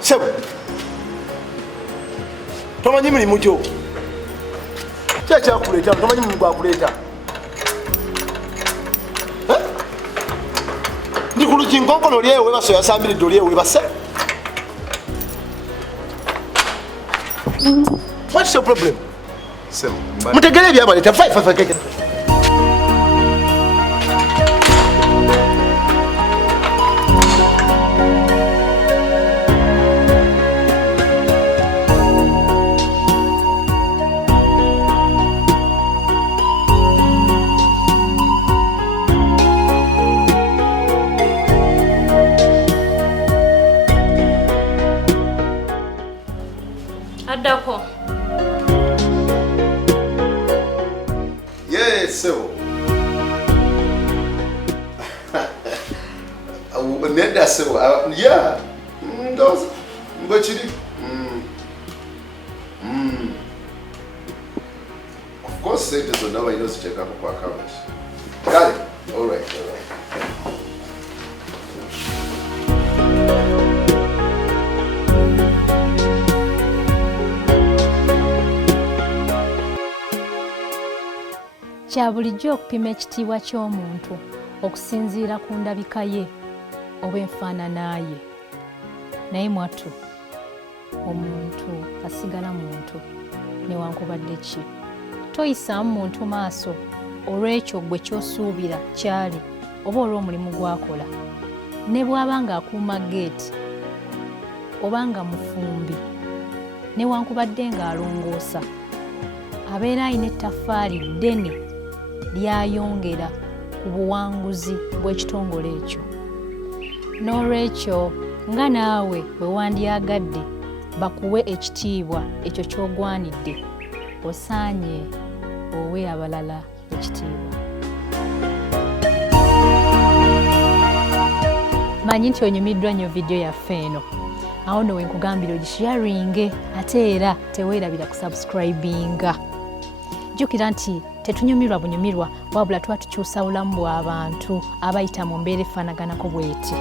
Sebo. Tomanyi mirimu gyo. Kyakuleeta, tomanyi mirimu gwakuleeta. Ndi ku lukinkonko nolyeyo webaso yasambiridde olyeyo webase. What's your problem? Sebo. Mutegere ebyabaleeta. Five. Adako. Yes, Sebo. Nenda Sebo. Yeah. Those. Mbachiri. Of course, sent us now. I know to check up for account. Got it. All right. Kya bulijjo okupima ekitiibwa ky'omuntu okusinziira ku ndabika ye oba enfaanana ye. Naye mwattu, omuntu asigala muntu newankubadde ki. Toyisaamu muntu maaso olw'ekyo gwe ky'osuubira kyali oba olw'omulimu gw'akola. Ne bw'aba ng'akuuma geeti oba nga mufumbi newankubadde ng'alongoosa, abeera alina ettaffaali ddene lyayongera ku buwanguzi bw'ekitongole ekyo. N'olwekyo nga naawe bwe wandyagadde bakuwe ekitiibwa ekyo ky'ogwanidde, osaanye owe abalala ekitiibwa. Manyi nti onyumiddwa nnyo vidiyo yaffe eno, awo nno wenkugambira ogisharinge ate era teweerabira kusubscribinga. Jjukira nti tetunyumirwa bunyumirwa, wabula tuba tukyusa bulamu bw'abantu abayita mu mbeera efaanaganako bw'eti.